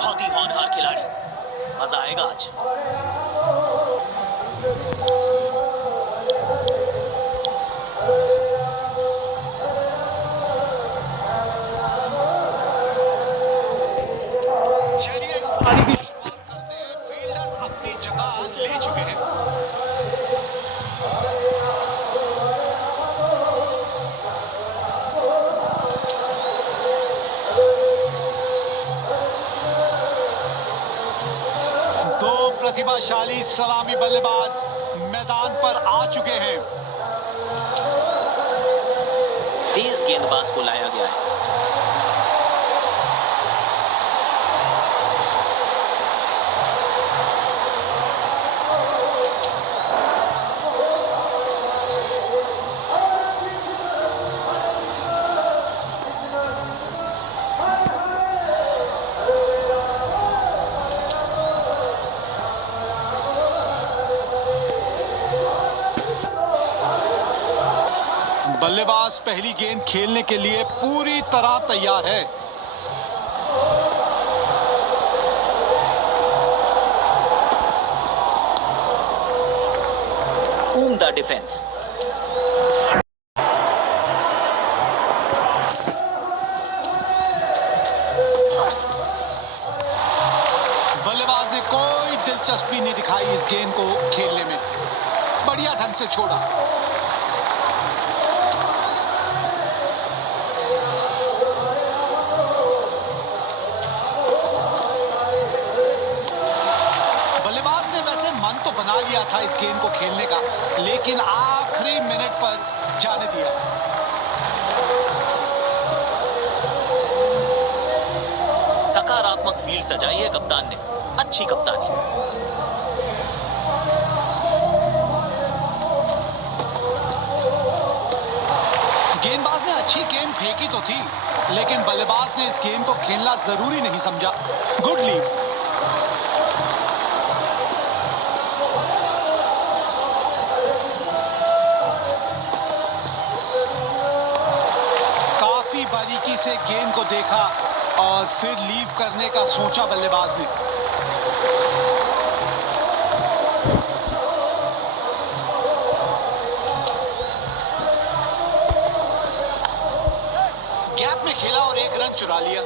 बहुत ही होनहार खिलाड़ी, मजा आएगा आज। चलिए इस पारी की शुरुआत करते हैं। फील्डर्स अपनी जगह ले चुके हैं। दो प्रतिभाशाली सलामी बल्लेबाज मैदान पर आ चुके हैं। तेज गेंदबाज को लाया गया है। बल्लेबाज पहली गेंद खेलने के लिए पूरी तरह तैयार है। उम्दा डिफेंस। बल्लेबाज ने कोई दिलचस्पी नहीं दिखाई इस गेंद को खेलने में, बढ़िया ढंग से छोड़ा। मन तो बना लिया था इस गेंद को खेलने का, लेकिन आखिरी मिनट पर जाने दिया। सकारात्मक फील्ड सजाई है कप्तान ने, अच्छी कप्तानी। गेंदबाज ने अच्छी गेंद फेंकी तो थी, लेकिन बल्लेबाज ने इस गेंद को खेलना जरूरी नहीं समझा। Good leave. बारीकी से गेंद को देखा और फिर लीव करने का सोचा बल्लेबाज ने। गैप में खेला और एक रन चुरा लिया।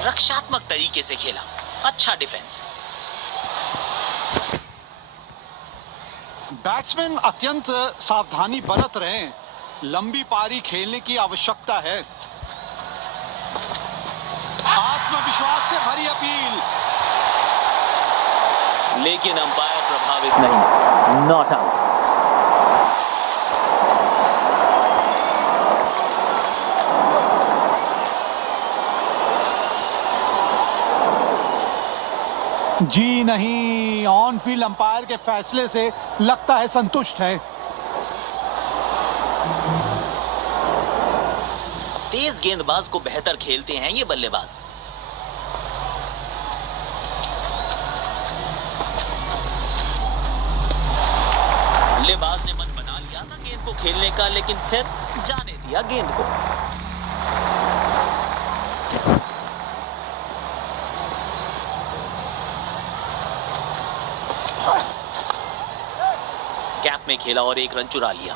रक्षात्मक तरीके से खेला, अच्छा डिफेंस। बैट्समैन अत्यंत सावधानी बरत रहे हैं, लंबी पारी खेलने की आवश्यकता है। आत्मविश्वास से भरी अपील, लेकिन अंपायर प्रभावित नहीं, नॉट आउट। जी नहीं, ऑन फील्ड अंपायर के फैसले से लगता है संतुष्ट है। तेज गेंदबाज को बेहतर खेलते हैं ये बल्लेबाज। बल्लेबाज ने मन बना लिया था गेंद को खेलने का, लेकिन फिर जाने दिया गेंद को। गैप में खेला और एक रन चुरा लिया।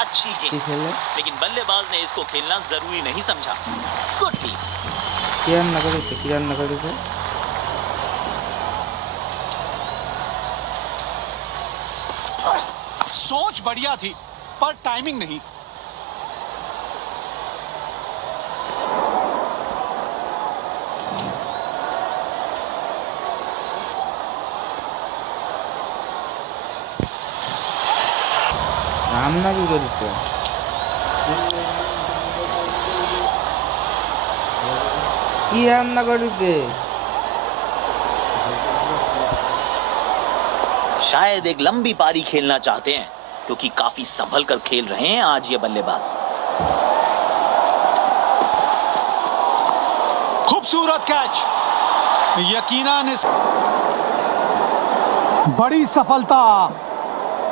अच्छी गेंद, लेकिन बल्लेबाज ने इसको खेलना जरूरी नहीं समझा। Good leave. কিরান না করেছে सोच बढ़िया थी पर टाइमिंग नहीं। রান্না কি করেছে কি রান্না করেছে शायद एक लंबी पारी खेलना चाहते हैं क्योंकि काफी संभल कर खेल रहे हैं आज ये बल्लेबाज। खूबसूरत कैच, यकीनन इस बड़ी सफलता।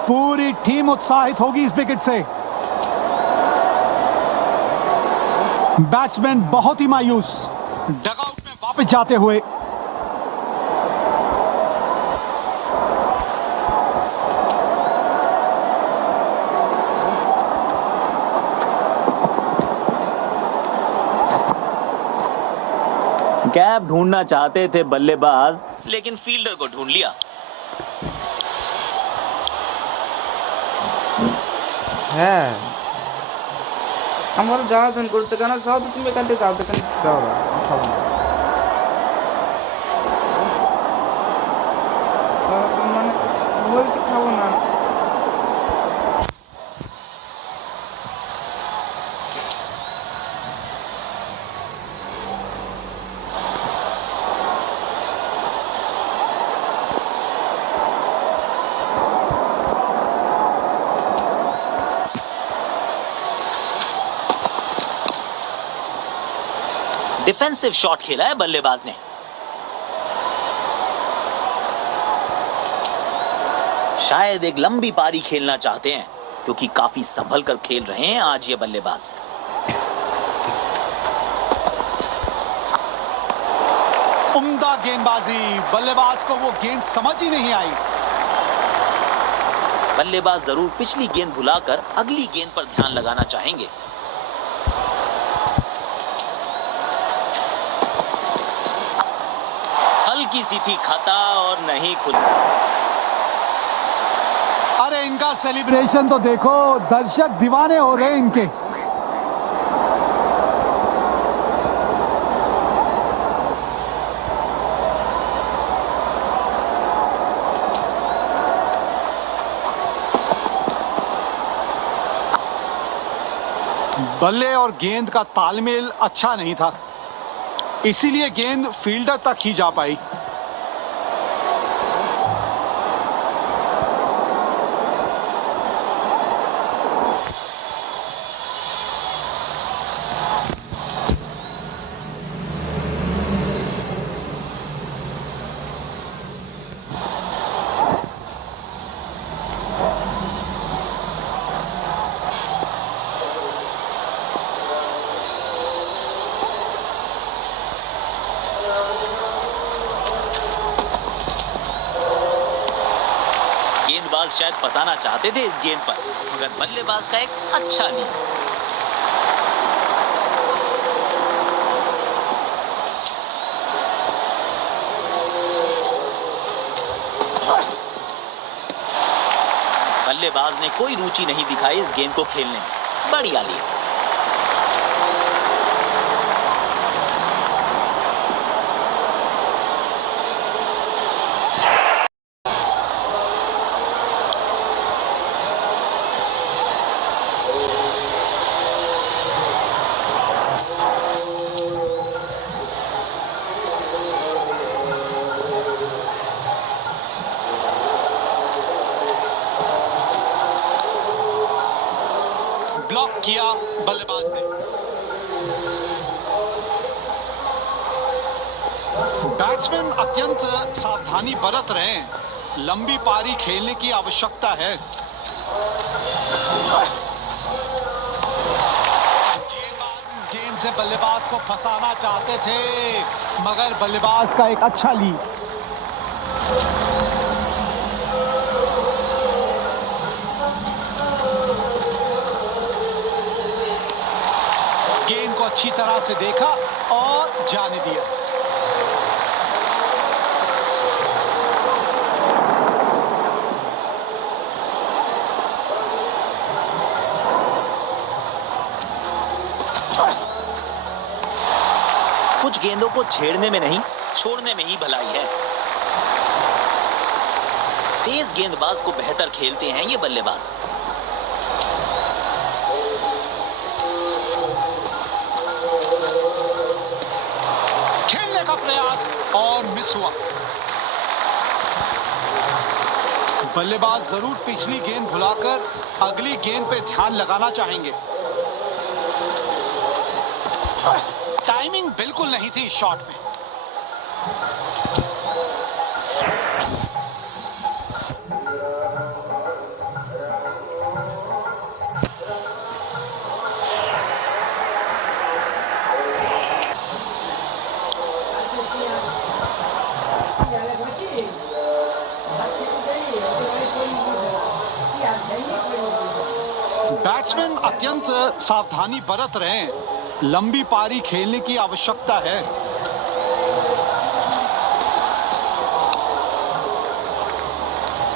पूरी टीम उत्साहित होगी इस विकेट से। बैट्समैन बहुत ही मायूस, डगआउट में वापस जाते हुए। गैप ढूंढना चाहते थे बल्लेबाज, लेकिन फील्डर को ढूंढ लिया। হ্যাঁ আমার জ্বালাতন করছে কেন যাও তো তুমি এখান থেকে যাও তো এখান থেকে যাও না খাবো না জ্বালাতন মানে বলছি খাবো না डिफेंसिव शॉट खेला है बल्लेबाज ने। शायद एक लंबी पारी खेलना चाहते हैं क्योंकि काफी संभल कर खेल रहे हैं आज ये बल्लेबाज। उम्दा गेंदबाजी, बल्लेबाज को वो गेंद समझ ही नहीं आई। बल्लेबाज जरूर पिछली गेंद भुलाकर अगली गेंद पर ध्यान लगाना चाहेंगे। हल्की सी थी खता और नहीं खुली। अरे इनका सेलिब्रेशन तो देखो, दर्शक दीवाने हो रहे हैं इनके। बल्ले और गेंद का तालमेल अच्छा नहीं था, इसीलिए गेंद फील्डर तक ही जा पाई। गेंदबाज शायद फंसाना चाहते थे इस गेंद पर, मगर बल्लेबाज का एक अच्छा लीड। बल्लेबाज ने कोई रुचि नहीं दिखाई इस गेंद को खेलने में। बढ़िया लीड। ब्लॉक किया बल्लेबाज ने। बैट्समैन अत्यंत सावधानी बरत रहे हैं, लंबी पारी खेलने की आवश्यकता है। गेंदबाज इस गेंद से बल्लेबाज को फंसाना चाहते थे, मगर बल्लेबाज का एक अच्छा लीड। को अच्छी तरह से देखा और जाने दिया। कुछ गेंदों को छेड़ने में नहीं, छोड़ने में ही भलाई है। तेज गेंदबाज को बेहतर खेलते हैं ये बल्लेबाज। खेलने का प्रयास और मिस हुआ। बल्लेबाज जरूर पिछली गेंद भुलाकर अगली गेंद पे ध्यान लगाना चाहेंगे। टाइमिंग बिल्कुल नहीं थी इस शॉट में। बैट्समैन अत्यंत सावधानी बरत रहे हैं। लंबी पारी खेलने की आवश्यकता है।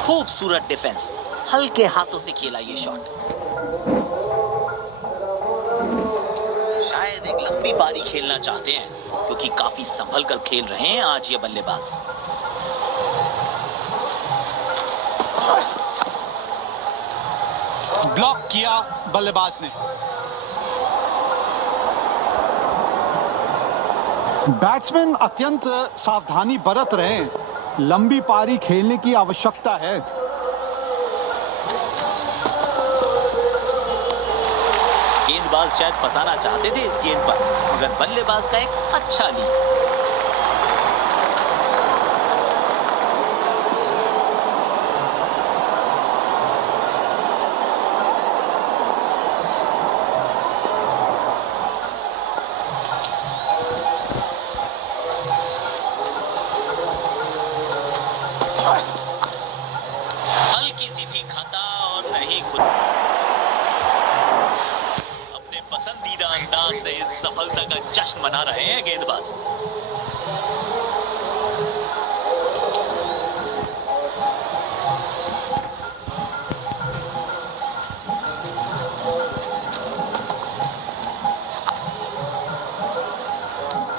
खूबसूरत डिफेंस, हल्के हाथों से खेला ये शॉट। शायद एक लंबी पारी खेलना चाहते हैं क्योंकि काफी संभल कर खेल रहे हैं आज ये बल्लेबाज। ब्लॉक किया बल्लेबाज ने। बैट्समैन अत्यंत सावधानी बरत रहे हैं। लंबी पारी खेलने की आवश्यकता है। गेंदबाज शायद फंसाना चाहते थे इस गेंद पर, मगर बल्लेबाज का एक अच्छा लीड। हल्की सी थी खता और नहीं खुद। अपने पसंदीदा अंदाज से इस सफलता का जश्न मना रहे हैं गेंदबाज।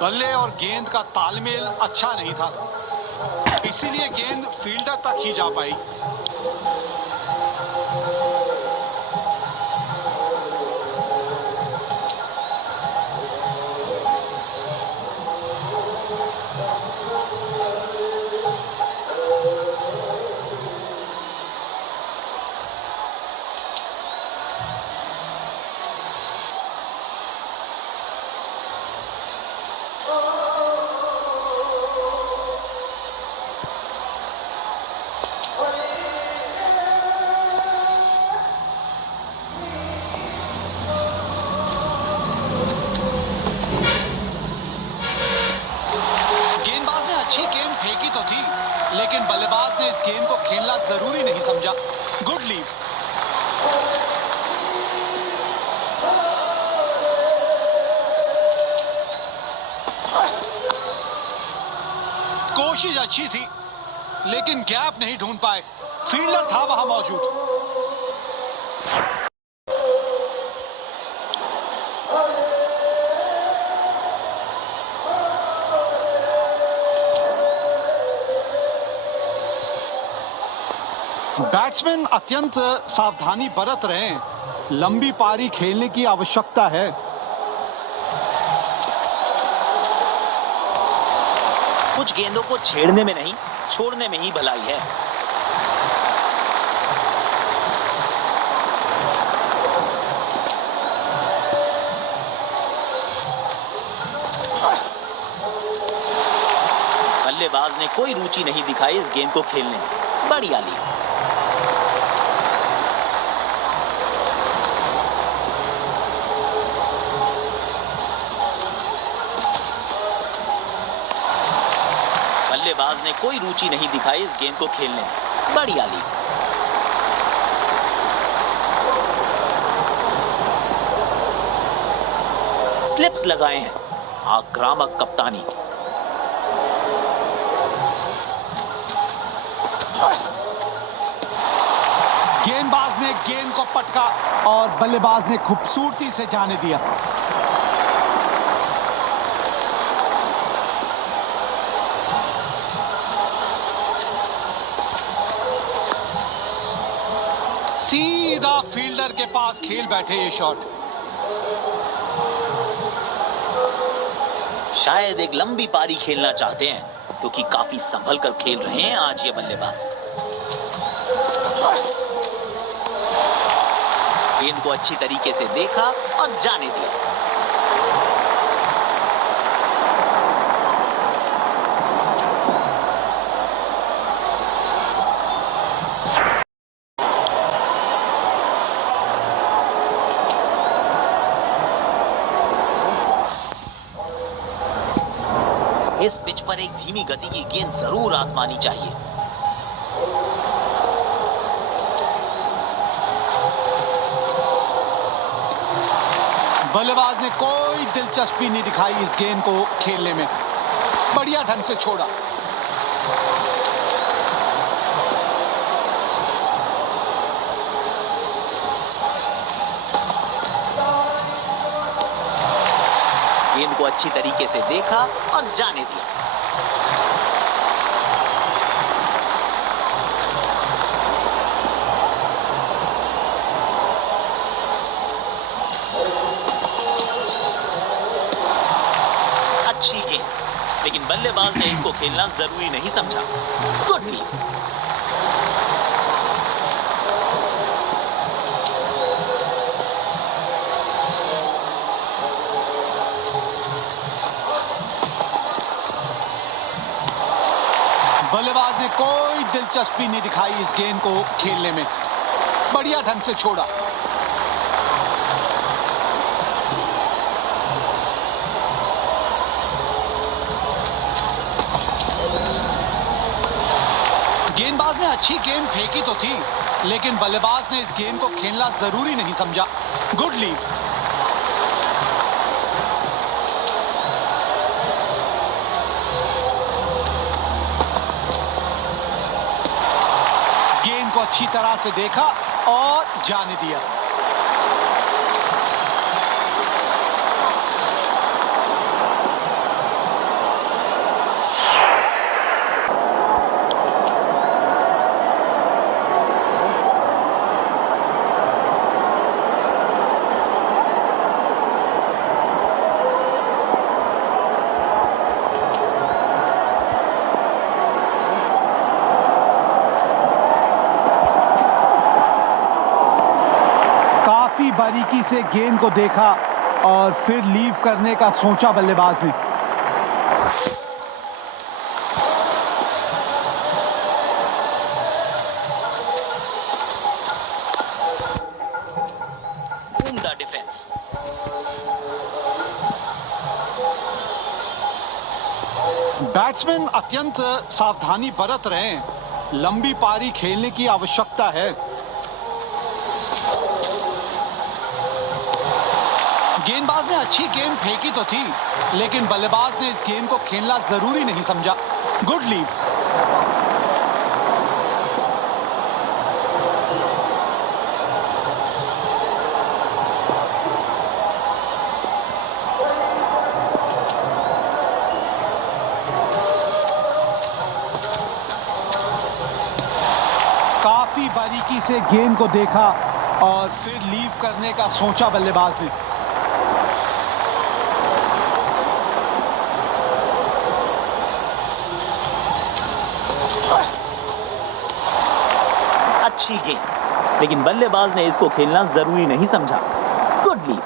बल्ले और गेंद का तालमेल अच्छा नहीं था, इसीलिए गेंद फील्डर तक ही जा पाई। अच्छी गेंद फेंकी तो थी, लेकिन बल्लेबाज ने इस गेंद को खेलना जरूरी नहीं समझा। Good leave. कोशिश अच्छी थी, लेकिन गैप नहीं ढूंढ पाए। फील्डर था वहां मौजूद। बैट्समैन अत्यंत सावधानी बरत रहे हैं। लंबी पारी खेलने की आवश्यकता है। कुछ गेंदों को छेड़ने में नहीं, छोड़ने में ही भलाई है। बल्लेबाज ने कोई रुचि नहीं दिखाई इस गेंद को खेलने में। बढ़िया ली। बल्लेबाज ने कोई रुचि नहीं दिखाई इस गेंद को खेलने में। बढ़िया ली। स्लिप स्लिप्स लगाए हैं। आक्रामक कप्तानी। गेंदबाज ने गेंद को पटका और बल्लेबाज ने खूबसूरती से जाने दिया। सीधा फील्डर के पास खेल बैठे ये शॉट। शायद एक लंबी पारी खेलना चाहते हैं, क्योंकि काफी संभल कर खेल रहे हैं आज ये बल्लेबाज। गेंद को अच्छी तरीके से देखा और जाने दिया। इस पिच पर एक धीमी गति की गेंद जरूर आजमानी चाहिए। बल्लेबाज ने कोई दिलचस्पी नहीं दिखाई इस गेंद को खेलने में, बढ़िया ढंग से छोड़ा। गेंद को अच्छी तरीके से देखा और जाने दिया। अच्छी गेंद, लेकिन बल्लेबाज ने इसको खेलना जरूरी नहीं समझा। Good leave. बल्लेबाज ने कोई दिलचस्पी नहीं दिखाई इस गेंद को खेलने में, बढ़िया ढंग से छोड़ा। गेंदबाज ने अच्छी गेंद फेंकी तो थी, लेकिन बल्लेबाज ने इस गेंद को खेलना जरूरी नहीं समझा। Good leave. गेंद को अच्छी तरह से देखा और जाने दिया। काफी बारीकी से गेंद को देखा और फिर लीव करने का सोचा बल्लेबाज ने। उम्दा डिफेंस। बैट्समैन अत्यंत सावधानी बरत रहे हैं। लंबी पारी खेलने की आवश्यकता है। गेंदबाज ने अच्छी गेंद फेंकी तो थी, लेकिन बल्लेबाज ने इस गेंद को खेलना जरूरी नहीं समझा। Good leave. काफी बारीकी से गेंद को देखा और फिर लीव करने का सोचा बल्लेबाज ने। अच्छी गेंद, लेकिन बल्लेबाज ने इसको खेलना जरूरी नहीं समझा। Good leave.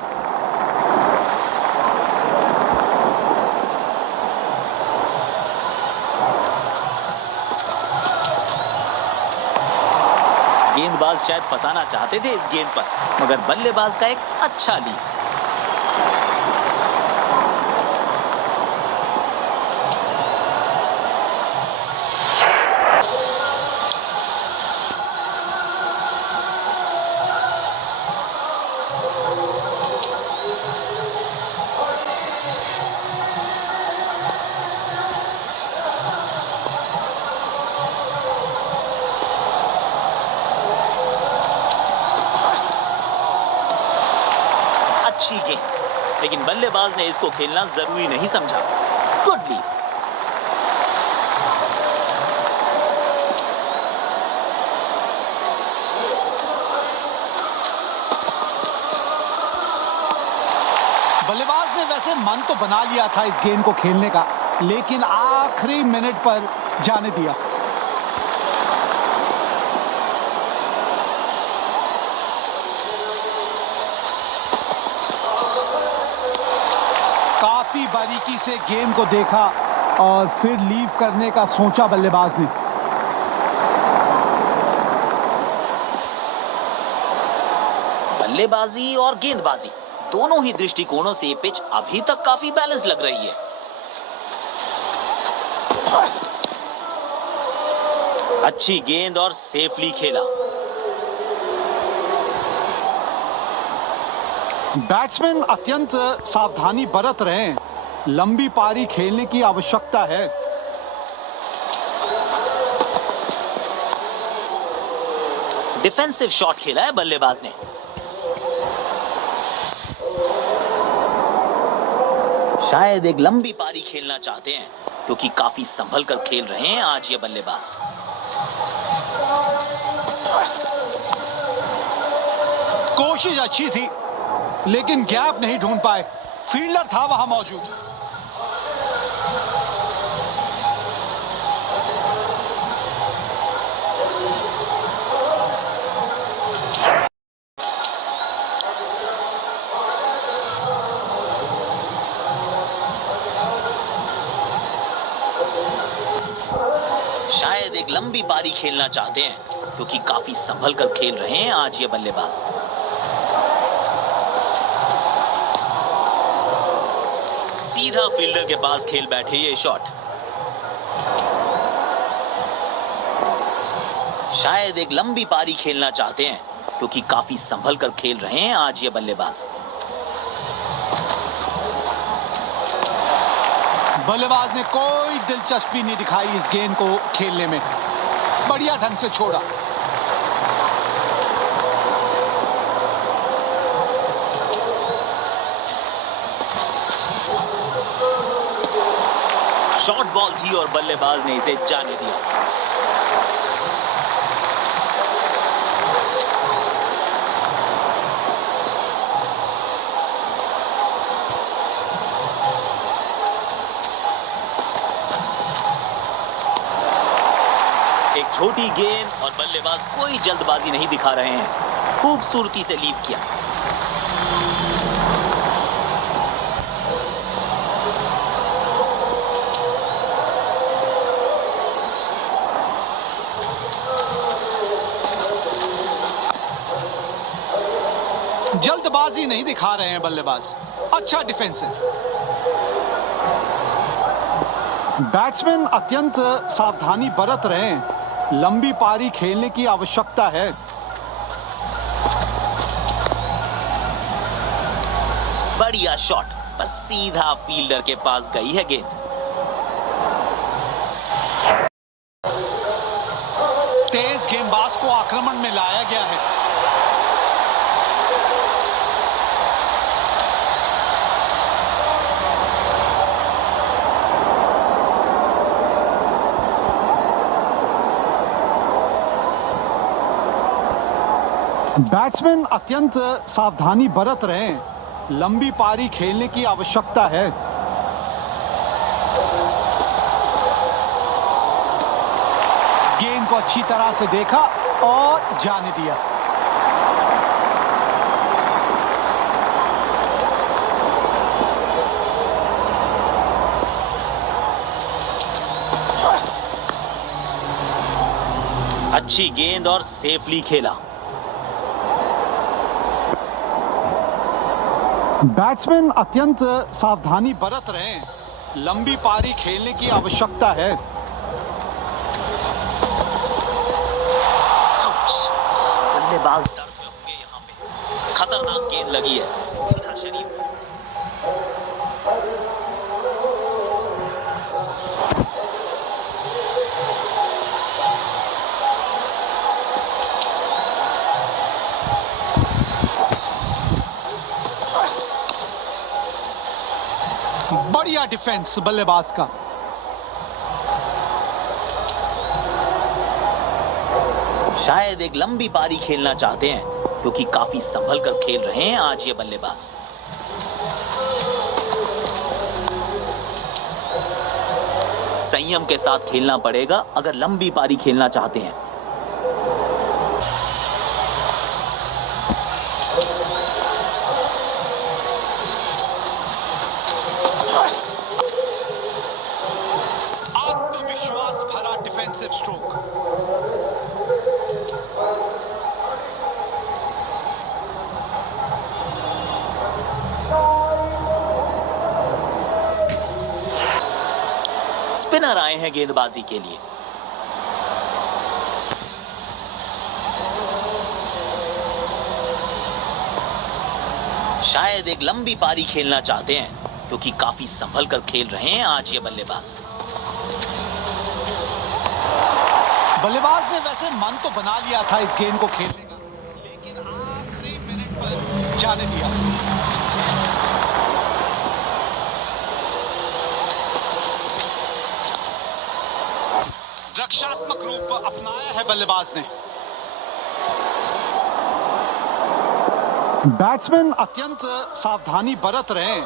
गेंदबाज शायद फंसाना चाहते थे इस गेंद पर, मगर बल्लेबाज का एक अच्छा लीव। अच्छी गेंद, लेकिन बल्लेबाज ने इसको खेलना जरूरी नहीं समझा। Good leave. बल्लेबाज ने वैसे मन तो बना लिया था इस गेंद को खेलने का, लेकिन आखिरी मिनट पर जाने दिया। काफी बारीकी से गेंद को देखा और फिर लीव करने का सोचा बल्लेबाज ने। बल्लेबाजी और गेंदबाजी दोनों ही दृष्टिकोणों से पिच अभी तक काफी बैलेंस लग रही है। अच्छी गेंद और सेफली खेला। बैट्समैन अत्यंत सावधानी बरत रहे हैं। लंबी पारी खेलने की आवश्यकता है। डिफेंसिव शॉट खेला है बल्लेबाज ने। शायद एक लंबी पारी खेलना चाहते हैं, क्योंकि काफी संभल कर खेल रहे हैं आज ये बल्लेबाज। कोशिश अच्छी थी, लेकिन गैप नहीं ढूंढ पाए। फील्डर था वहां मौजूद। शायद एक लंबी पारी खेलना चाहते हैं, क्योंकि काफी संभल कर खेल रहे हैं आज ये बल्लेबाज। सीधा फील्डर के पास खेल बैठे ये शॉट। शायद एक लंबी पारी खेलना चाहते हैं, क्योंकि काफी संभल कर खेल रहे हैं आज ये बल्लेबाज। बल्लेबाज ने कोई दिलचस्पी नहीं दिखाई इस गेंद को खेलने में। बढ़िया ढंग से छोड़ा। शॉर्ट बॉल थी और बल्लेबाज ने इसे जाने दिया। एक छोटी गेंद और बल्लेबाज कोई जल्दबाजी नहीं दिखा रहे हैं। खूबसूरती से लीव किया। जल्दबाजी नहीं दिखा रहे हैं बल्लेबाज। अच्छा डिफेंसिव। बैट्समैन अत्यंत सावधानी बरत रहे हैं। लंबी पारी खेलने की आवश्यकता है। बढ़िया शॉट, पर सीधा फील्डर के पास गई है गेंद। तेज गेंदबाज को आक्रमण में लाया गया है। बैट्समैन अत्यंत सावधानी बरत रहे हैं। लंबी पारी खेलने की आवश्यकता है। गेंद को अच्छी तरह से देखा और जाने दिया। अच्छी गेंद और सेफली खेला। बैट्समैन अत्यंत सावधानी बरत रहे हैं। लंबी पारी खेलने की आवश्यकता है। बल्लेबाज दर्द में होंगे यहाँ पे। खतरनाक गेंद लगी है, सीधा शरीर में। बढ़िया डिफेंस बल्लेबाज का। शायद एक लंबी पारी खेलना चाहते हैं क्योंकि काफी संभल कर खेल रहे हैं आज ये बल्लेबाज। संयम के साथ खेलना पड़ेगा अगर लंबी पारी खेलना चाहते हैं। आत्मविश्वास भरा डिफेंसिव स्ट्रोक। स्पिनर आए हैं गेंदबाजी के लिए। शायद एक लंबी पारी खेलना चाहते हैं क्योंकि काफी संभल कर खेल रहे हैं आज ये बल्लेबाज। बल्लेबाज ने वैसे मन तो बना लिया था इस गेंद को खेलने का, लेकिन आखिरी मिनट पर जाने दिया। रक्षात्मक रूप अपनाया है बल्लेबाज ने। बैट्समैन अत्यंत सावधानी बरत रहे हैं।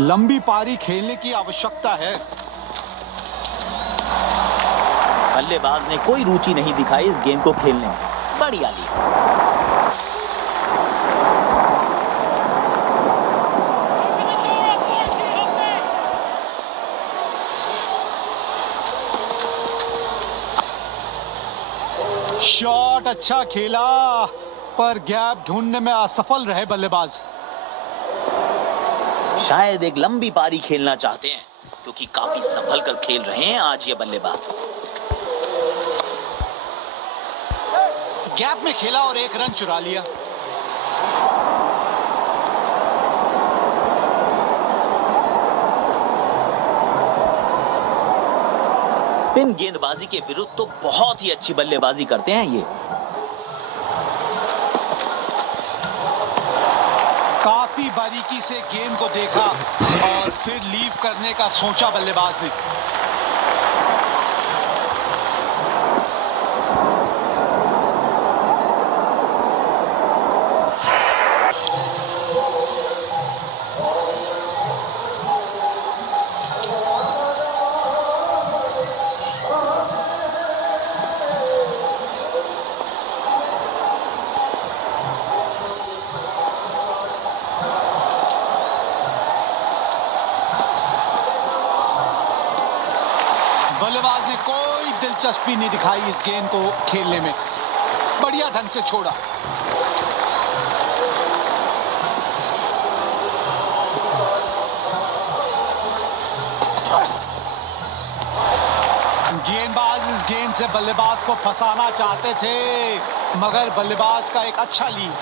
लंबी पारी खेलने की आवश्यकता है। बल्लेबाज ने कोई रुचि नहीं दिखाई इस गेंद को खेलने में। बढ़िया ली। शॉट अच्छा खेला पर गैप ढूंढने में असफल रहे बल्लेबाज। शायद एक लंबी पारी खेलना चाहते हैं क्योंकि काफी संभल कर खेल रहे हैं आज ये बल्लेबाज। गैप में खेला और एक रन चुरा लिया। स्पिन गेंदबाजी के विरुद्ध तो बहुत ही अच्छी बल्लेबाजी करते हैं ये। काफी बारीकी से गेंद को देखा और फिर लीव करने का सोचा बल्लेबाज ने। बल्लेबाज ने कोई दिलचस्पी नहीं दिखाई इस गेंद को खेलने में। बढ़िया ढंग से छोड़ा। गेंदबाज इस गेंद से बल्लेबाज को फंसाना चाहते थे, मगर बल्लेबाज का एक अच्छा लीव।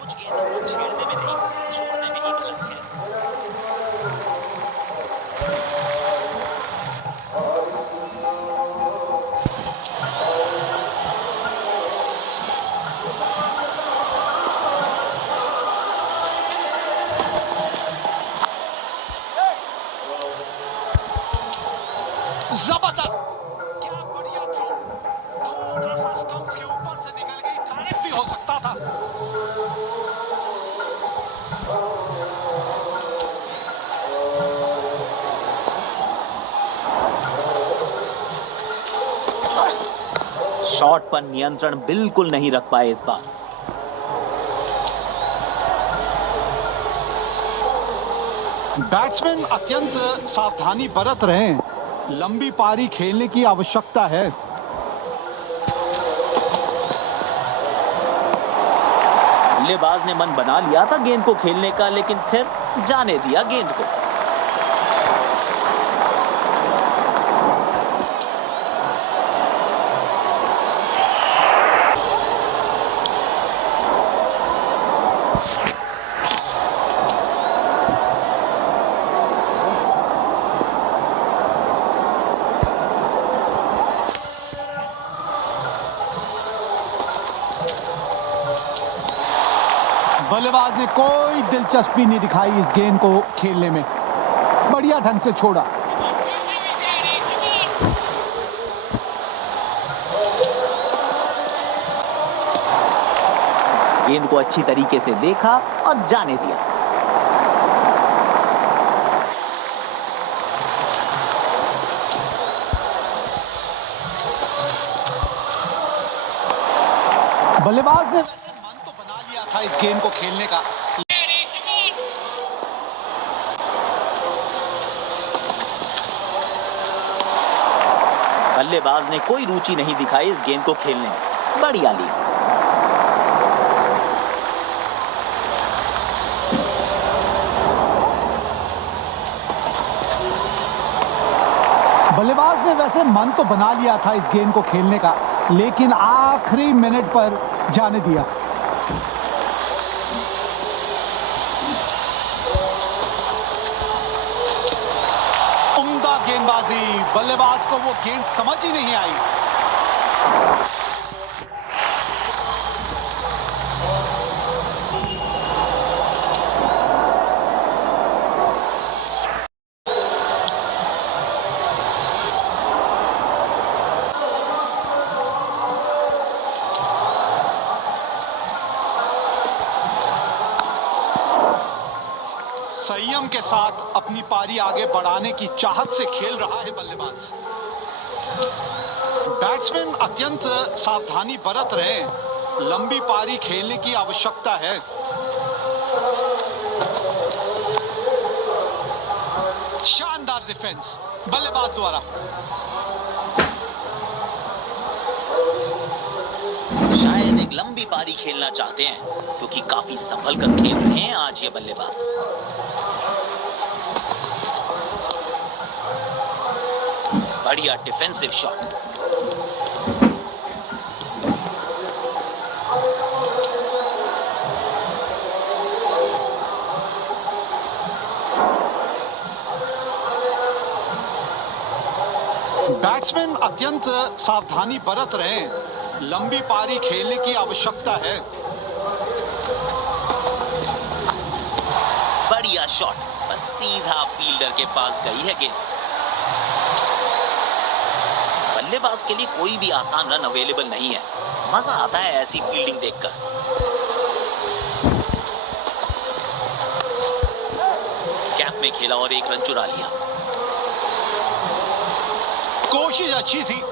कुछ गेंदों को छेड़ने में नहीं, छोड़ने में ही भलाई है। जबरदस्त, क्या बढ़िया थ्रो। थोड़ा सा स्टंप्स के ऊपर से निकल गई, डायरेक्ट भी हो सकता था। शॉट पर नियंत्रण बिल्कुल नहीं रख पाए इस बार। बैट्समैन अत्यंत सावधानी बरत रहे हैं। लंबी पारी खेलने की आवश्यकता है। बल्लेबाज ने मन बना लिया था गेंद को खेलने का, लेकिन फिर जाने दिया गेंद को। बल्लेबाज ने कोई दिलचस्पी नहीं दिखाई इस गेंद को खेलने में, बढ़िया ढंग से छोड़ा। गेंद को अच्छी तरीके से देखा और जाने दिया। बल्लेबाज ने वैसे मन तो बना लिया था इस गेंद को खेलने का, बल्लेबाज ने कोई रुचि नहीं दिखाई इस गेंद को खेलने में। बढ़िया ली। बल्लेबाज ने वैसे मन तो बना लिया था इस गेंद को खेलने का, लेकिन आखिरी मिनट पर जाने दिया। उम्दा गेंदबाजी, बल्लेबाज को वो गेंद समझ ही नहीं आई। संयम के साथ अपनी पारी आगे बढ़ाने की चाहत से खेल रहा है बल्लेबाज। बैट्समैन अत्यंत सावधानी बरत रहे हैं, लंबी पारी खेलने की आवश्यकता है। शानदार डिफेंस बल्लेबाज द्वारा। शायद एक लंबी पारी खेलना चाहते हैं क्योंकि काफी संभल कर खेल रहे हैं आज ये बल्लेबाज। बढ़िया डिफेंसिव शॉट। बैट्समैन अत्यंत सावधानी बरत रहे हैं, लंबी पारी खेलने की आवश्यकता है। बढ़िया शॉट पर सीधा फील्डर के पास गई है गेंद। बल्लेबाज के लिए कोई भी आसान रन अवेलेबल नहीं है। मजा आता है ऐसी फील्डिंग देखकर। कैप में खेला और एक रन चुरा लिया। कोशिश अच्छी थी,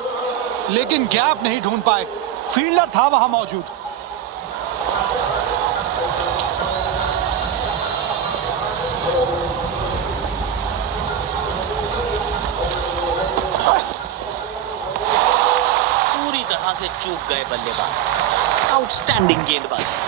लेकिन गैप नहीं ढूंढ पाए। फील्डर था वहां मौजूद। पूरी तरह से चूक गए बल्लेबाज। आउटस्टैंडिंग गेंदबाजी।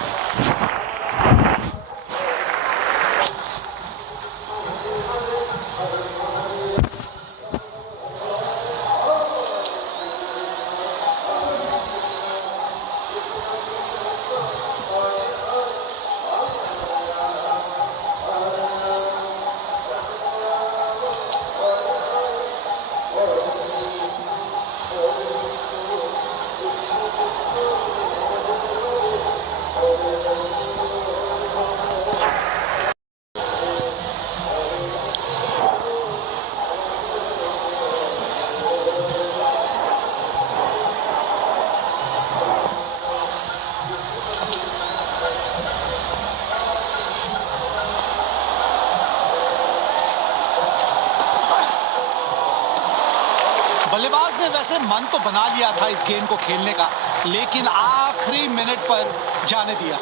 बल्लेबाज ने वैसे मन तो बना लिया था इस गेंद को खेलने का, लेकिन आखिरी मिनट पर जाने दिया।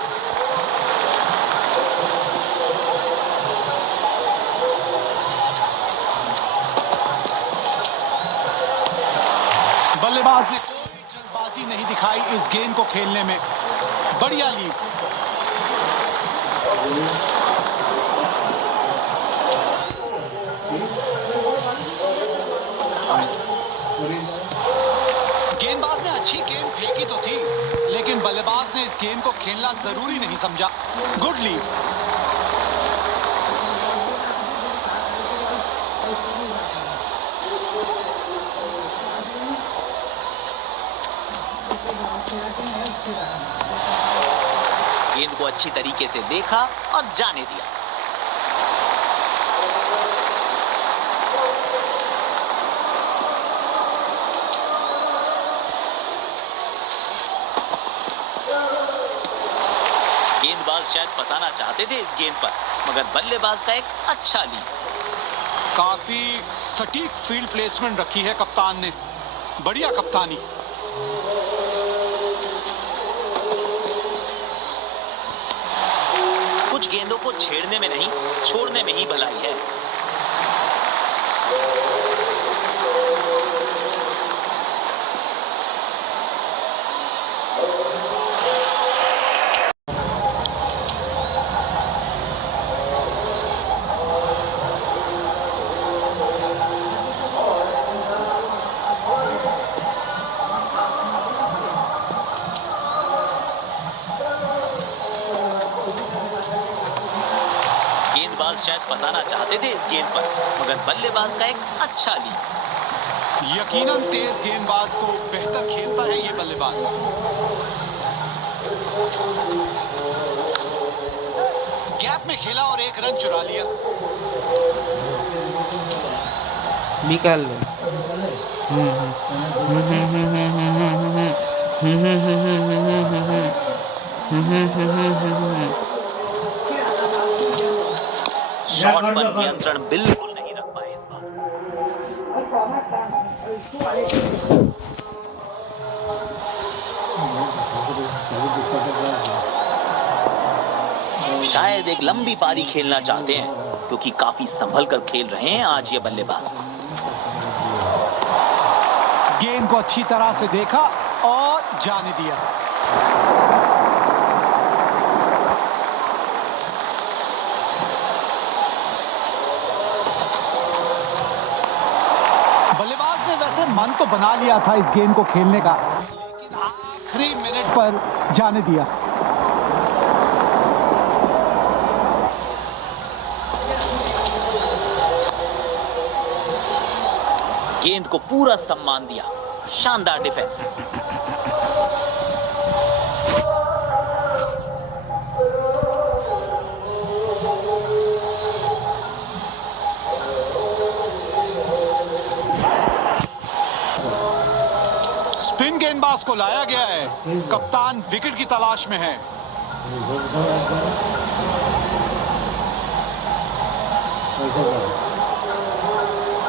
बल्लेबाज ने कोई जल्दबाजी नहीं दिखाई इस गेंद को खेलने में। बढ़िया लीव। गेंदबाज ने अच्छी गेंद फेंकी तो थी, लेकिन बल्लेबाज ने इस गेंद को खेलना जरूरी नहीं समझा। Good leave. गेंद को अच्छी तरीके से देखा और जाने दिया। गेंदबाज शायद फंसाना चाहते थे इस गेंद पर, मगर बल्लेबाज का एक अच्छा लीव। काफी सटीक फील्ड प्लेसमेंट रखी है कप्तान ने, बढ़िया कप्तानी। कुछ गेंदों को छेड़ने में नहीं, छोड़ने में ही भलाई है। गेंदबाज शायद फंसाना चाहते थे इस गेंद पर, मगर बल्लेबाज का एक अच्छा लीव। यकीनन तेज गेंदबाज को बेहतर खेलता है ये बल्लेबाज। गैप में खेला और एक रन चुरा लिया। निकाल ले। शॉट पर नियंत्रण बिल्कुल नहीं रख पाए इस बार। शायद एक लंबी पारी खेलना चाहते हैं, क्योंकि काफी संभल कर खेल रहे हैं आज ये बल्लेबाज। गेंद को अच्छी तरह से देखा और जाने दिया। बल्लेबाज ने वैसे मन तो बना लिया था इस गेंद को खेलने का, लेकिन आखिरी मिनट पर जाने दिया। गेंद को पूरा सम्मान दिया, शानदार डिफेंस। स्पिन गेंदबाज को लाया गया है, कप्तान विकेट की तलाश में है।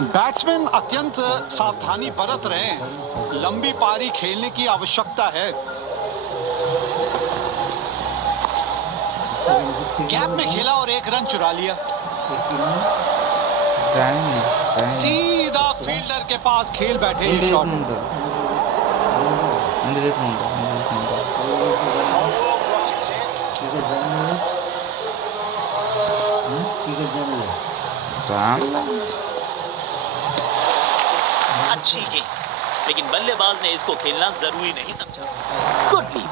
बैट्समैन अत्यंत सावधानी बरत रहे हैं, लंबी पारी खेलने की आवश्यकता है। गैप में खेला और एक रन चुरा लिया। सीधा फील्डर के पास खेल बैठे ये शॉट। अच्छी गेंद, लेकिन बल्लेबाज ने इसको खेलना जरूरी नहीं समझा। Good leave.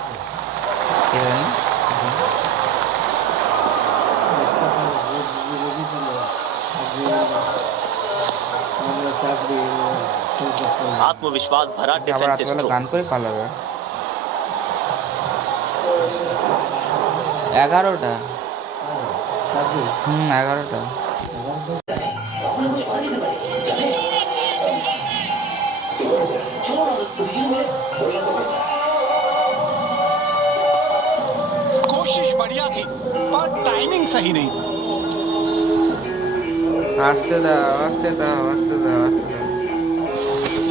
आत्मविश्वास भरा डिफेंसिव स्ट्रोक। গান করে পালাবে 11টা 11টা कोशिश बढ़िया थी, पर टाइमिंग सही नहीं। आस्ते दाओ आस्ते दाओ आस्ते दाओ आस्ते दाओ।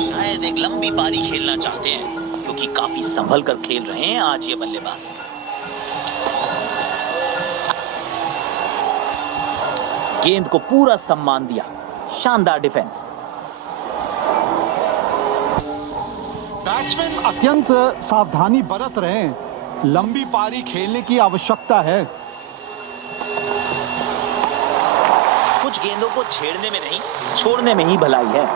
शायद एक लंबी पारी खेलना चाहते हैं, क्योंकि काफी संभल कर खेल रहे हैं आज ये बल्लेबाज। गेंद को पूरा सम्मान दिया, शानदार डिफेंस। बैट्समैन अत्यंत सावधानी बरत रहे हैं, लंबी पारी खेलने की आवश्यकता है। कुछ गेंदों को छेड़ने में नहीं, छोड़ने में ही भलाई है।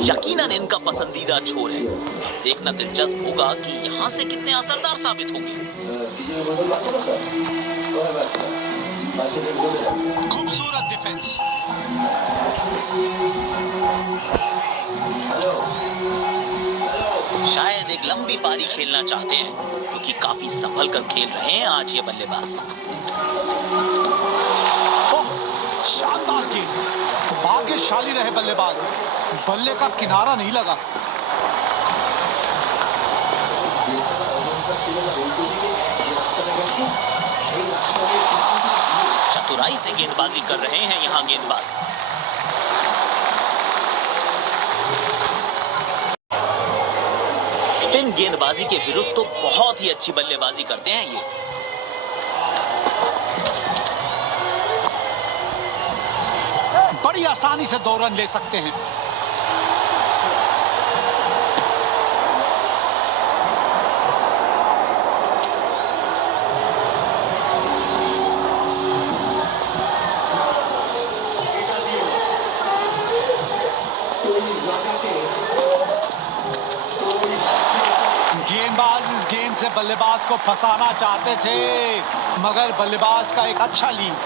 यकीनन इनका पसंदीदा छोर है। अब देखना दिलचस्प होगा कि यहाँ से कितने असरदार साबित होंगे। खूबसूरत डिफेंस। शायद एक लंबी पारी खेलना चाहते हैं, क्योंकि काफी संभल कर खेल रहे हैं आज ये बल्लेबाज। ओह, शानदार गेंद। भाग्यशाली रहे बल्लेबाज, बल्ले का किनारा नहीं लगा। चतुराई से गेंदबाजी कर रहे हैं यहाँ गेंदबाज। स्पिन गेंदबाजी के विरुद्ध तो बहुत ही अच्छी बल्लेबाजी करते हैं ये। बड़ी आसानी से 2 रन ले सकते हैं। गेंदबाज इस गेंद से बल्लेबाज को फंसाना चाहते थे, मगर बल्लेबाज का एक अच्छा लीव।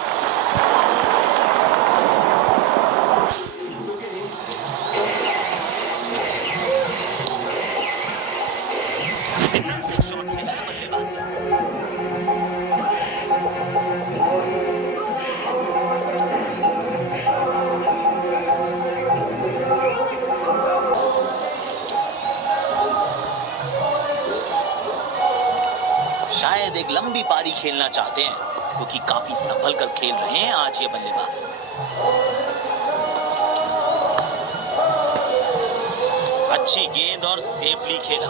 शायद एक लंबी पारी खेलना चाहते हैं, क्योंकि काफी संभल कर खेल रहे हैं आज ये बल्लेबाज। अच्छी गेंद और सेफली खेला।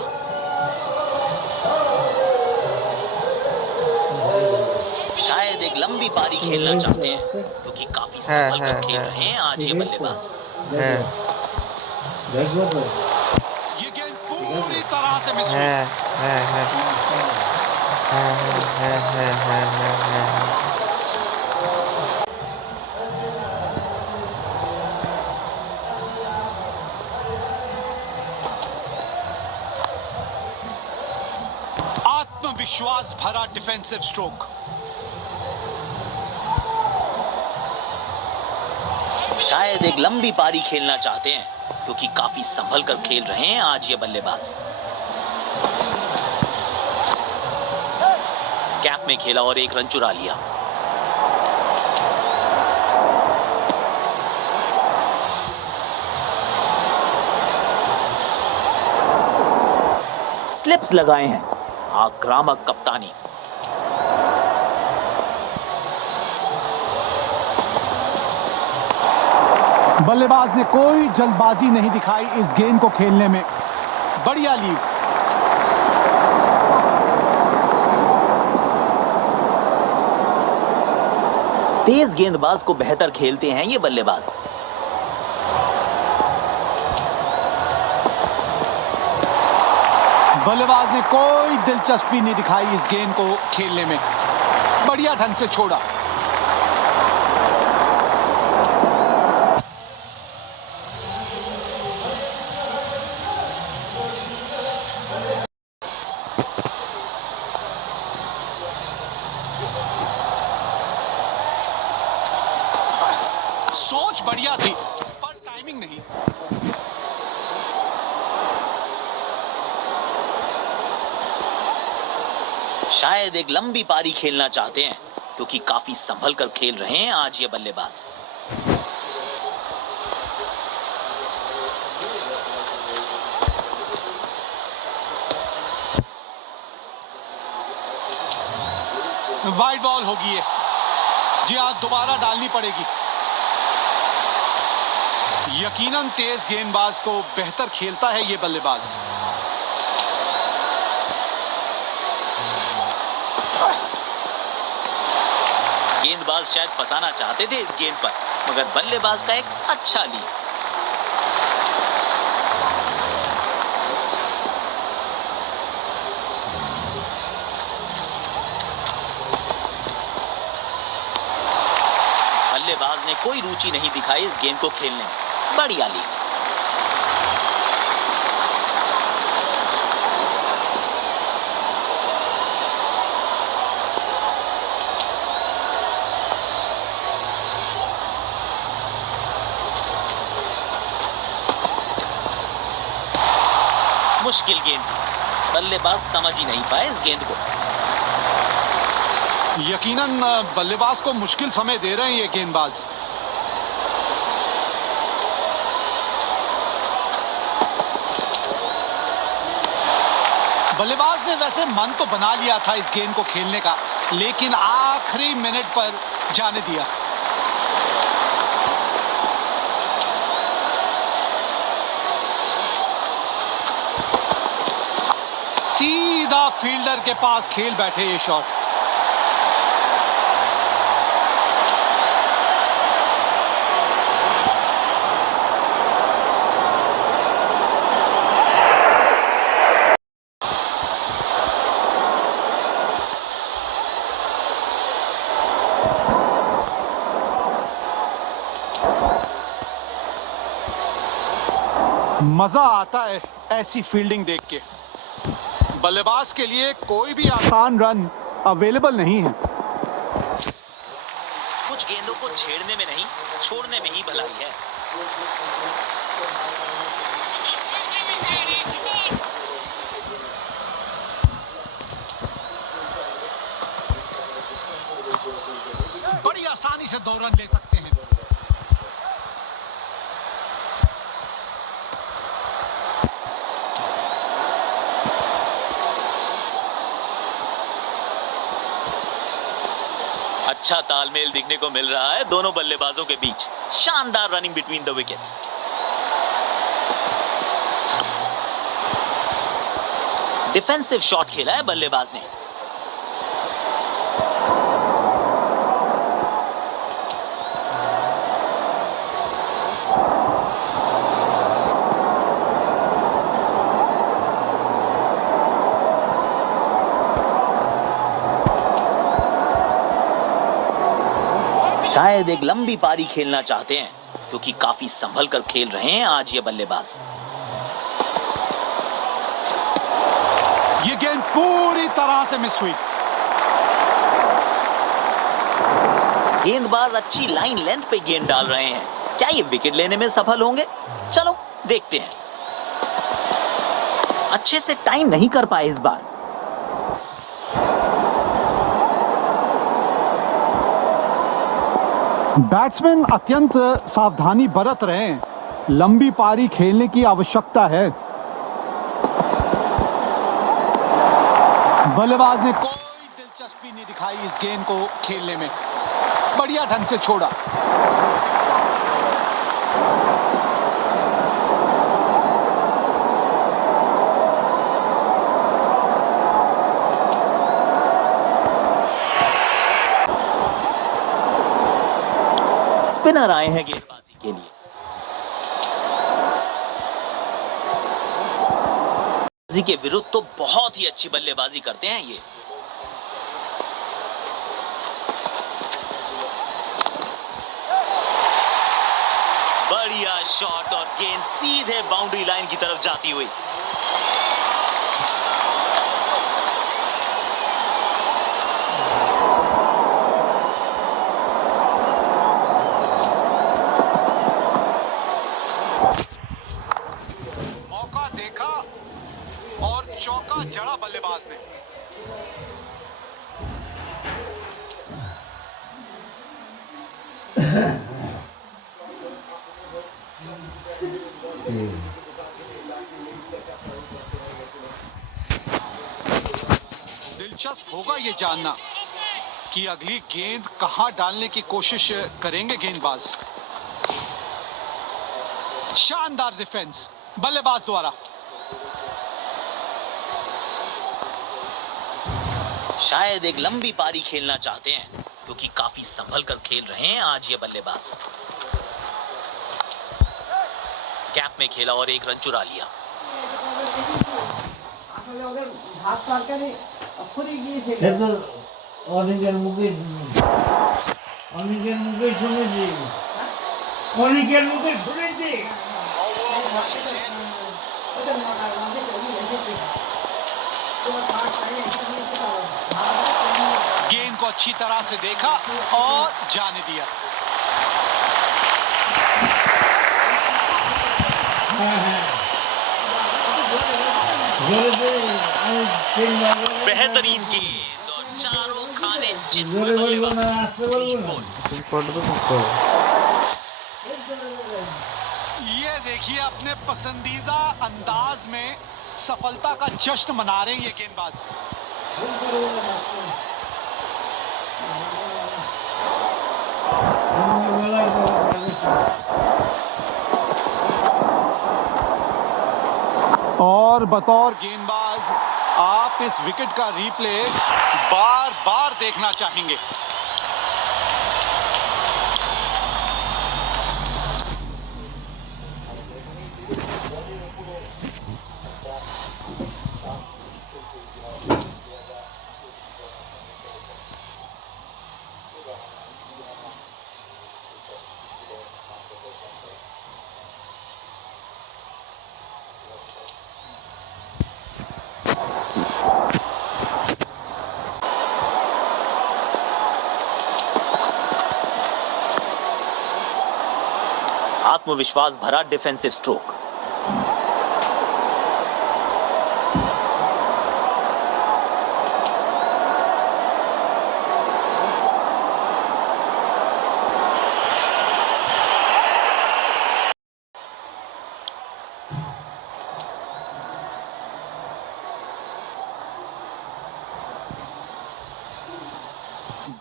शायद एक लंबी पारी खेलना चाहते हैं, क्योंकि काफी संभल कर खेल रहे हैं आज ये बल्लेबाज। ये गेंद पूरी तरह से मिस हुई। आत्मविश्वास भरा डिफेंसिव स्ट्रोक। शायद एक लंबी पारी खेलना चाहते हैं, क्योंकि काफी संभल कर खेल रहे हैं आज ये बल्लेबाज। कैप में खेला और 1 रन चुरा लिया। स्लिप्स लगाए हैं आक्रामक कप्तानी। बल्लेबाज ने कोई जल्दबाजी नहीं दिखाई इस गेंद को खेलने में। बढ़िया लीव। तेज गेंदबाज को बेहतर खेलते हैं ये बल्लेबाज। बल्लेबाज ने कोई दिलचस्पी नहीं दिखाई इस गेंद को खेलने में। बढ़िया ढंग से छोड़ा। सोच बढ़िया थी, पर टाइमिंग नहीं। शायद एक लंबी पारी खेलना चाहते हैं, क्योंकि काफी संभल कर खेल रहे हैं आज ये बल्लेबाज। वाइड बॉल होगी ये। जी आज दोबारा डालनी पड़ेगी। यकीनन तेज गेंदबाज को बेहतर खेलता है ये बल्लेबाज। गेंदबाज शायद फंसाना चाहते थे इस गेंद पर, मगर बल्लेबाज का एक अच्छा लीव। बल्लेबाज ने कोई रुचि नहीं दिखाई इस गेंद को खेलने में। बढ़िया लीव। मुश्किल गेंद थी, बल्लेबाज समझ ही नहीं पाए इस गेंद को। यकीनन बल्लेबाज को मुश्किल समय दे रहे हैं ये गेंदबाज। बल्लेबाज ने वैसे मन तो बना लिया था इस गेंद को खेलने का, लेकिन आखिरी मिनट पर जाने दिया। सीधा फील्डर के पास खेल बैठे ये शॉट। मजा आता है ऐसी फील्डिंग देख के। बल्लेबाज के लिए कोई भी आसान रन अवेलेबल नहीं है। कुछ गेंदों को छेड़ने में नहीं, छोड़ने में ही भलाई है। बड़ी आसानी से 2 रन ले सकते हैं। अच्छा तालमेल दिखने को मिल रहा है दोनों बल्लेबाजों के बीच। शानदार running between the wickets. Defensive shot खेला है बल्लेबाज ने। शायद एक लंबी पारी खेलना चाहते हैं, क्योंकि काफी संभल कर खेल रहे हैं आज ये बल्लेबाज। ये गेंद पूरी तरह से मिस हुई। गेंदबाज अच्छी लाइन लेंथ पे गेंद डाल रहे हैं। क्या ये विकेट लेने में सफल होंगे? चलो देखते हैं। अच्छे से टाइम नहीं कर पाए इस बार। बैट्समैन अत्यंत सावधानी बरत रहे हैं। लंबी पारी खेलने की आवश्यकता है। बल्लेबाज ने कोई दिलचस्पी नहीं दिखाई इस गेंद को खेलने में। बढ़िया ढंग से छोड़ा। स्पिनर आए हैं गेंदबाजी के लिए। के विरुद्ध तो बहुत ही अच्छी बल्लेबाजी करते हैं ये। बढ़िया शॉट और गेंद सीधे बाउंड्री लाइन की तरफ जाती हुई। मौका देखा और चौका जड़ा बल्लेबाज ने। दिलचस्प होगा ये जानना कि अगली गेंद कहां डालने की कोशिश करेंगे गेंदबाज। शानदार डिफेंस बल्लेबाज द्वारा। शायद एक लंबी पारी खेलना चाहते हैं, क्योंकि काफी संभल कर खेल रहे हैं आज ये बल्लेबाज। गैप में खेला और 1 रन चुरा लिया। অনেকের মুখে শুনেছি, অনেকের মুখে শুনেছি। गेंद को अच्छी तरह से देखा और जाने दिया। जोरे से আমি তিন বার बेहतरीन गेंद और चारों खाने चित हुए जोरे बोलबो बल्लेबाज। না আস্তে বলবো तीन না बॉल। तुम कोड तो सकते हो। ये देखिए अपने पसंदीदा अंदाज में सफलता का जश्न मना रहे हैं ये गेंदबाज। और बतौर गेंदबाज आप इस विकेट का रिप्ले बार बार देखना चाहेंगे। आत्मविश्वास भरा डिफेंसिव स्ट्रोक।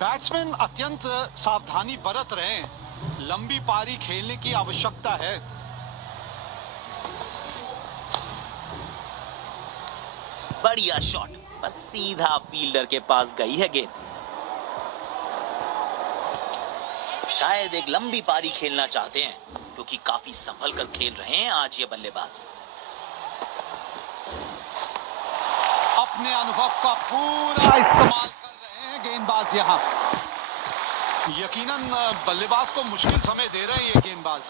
बैट्समैन अत्यंत सावधानी बरत रहे हैं। लंबी पारी खेलने की आवश्यकता है। बढ़िया शॉट, पर सीधा फील्डर के पास गई है गेंद। शायद एक लंबी पारी खेलना चाहते हैं, क्योंकि काफी संभल कर खेल रहे हैं आज ये बल्लेबाज। अपने अनुभव का पूरा इस्तेमाल कर रहे हैं गेंदबाज यहाँ। यकीनन बल्लेबाज को मुश्किल समय दे रहे हैं ये गेंदबाज।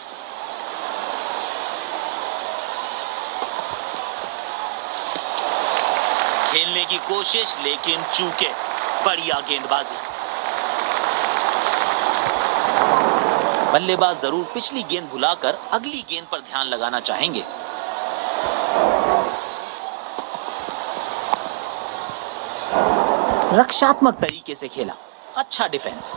खेलने की कोशिश, लेकिन चूके। बढ़िया गेंदबाजी। बल्लेबाज जरूर पिछली गेंद भुलाकर अगली गेंद पर ध्यान लगाना चाहेंगे। रक्षात्मक तरीके से खेला, अच्छा डिफेंस।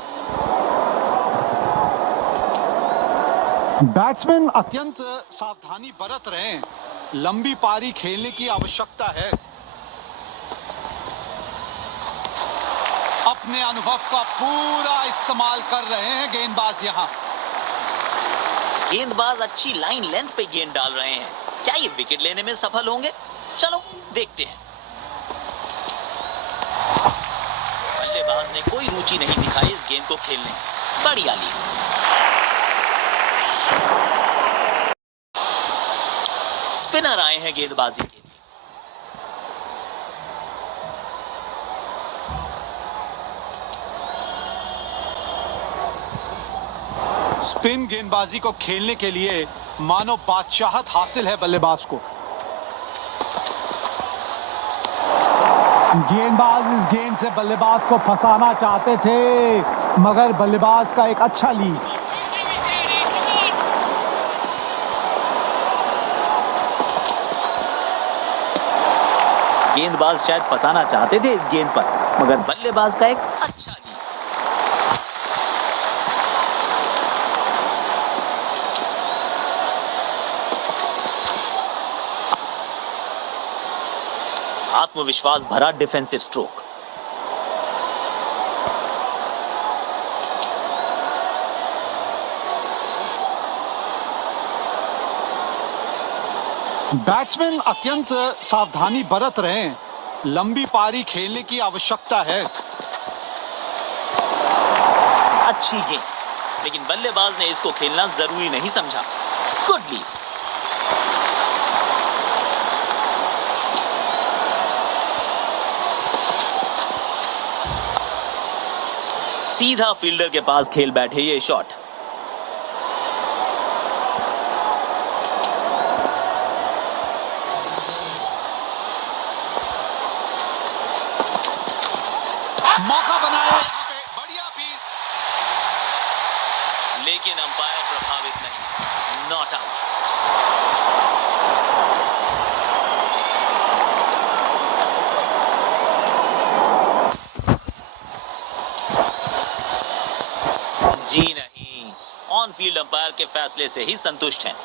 बैट्समैन अत्यंत सावधानी बरत रहे हैं। लंबी पारी खेलने की आवश्यकता है। अपने अनुभव का पूरा इस्तेमाल कर रहे हैं गेंदबाज यहाँ। गेंदबाज अच्छी लाइन लेंथ पे गेंद डाल रहे हैं। क्या ये विकेट लेने में सफल होंगे? चलो देखते हैं। बल्लेबाज ने कोई रुचि नहीं दिखाई इस गेंद को खेलने में। बढ़िया लीड। स्पिनर आए हैं गेंदबाजी के लिए। स्पिन गेंदबाजी को खेलने के लिए मानो बादशाहत हासिल है बल्लेबाज को। गेंदबाज इस गेंद से बल्लेबाज को फंसाना चाहते थे, मगर बल्लेबाज का एक अच्छा लीड। गेंदबाज शायद फंसाना चाहते थे इस गेंद पर, मगर बल्लेबाज का एक अच्छा लीड। आत्मविश्वास भरा डिफेंसिव स्ट्रोक। बैट्समैन अत्यंत सावधानी बरत रहे हैं। लंबी पारी खेलने की आवश्यकता है। अच्छी गेंद, लेकिन बल्लेबाज ने इसको खेलना जरूरी नहीं समझा। Good lead. सीधा फील्डर के पास खेल बैठे ये शॉट। मौका बनाया यहाँ पे, बढ़िया फील्ड। लेकिन अंपायर प्रभावित नहीं, नॉट आउट। फील्ड अंपायर के फैसले से ही संतुष्ट हैं।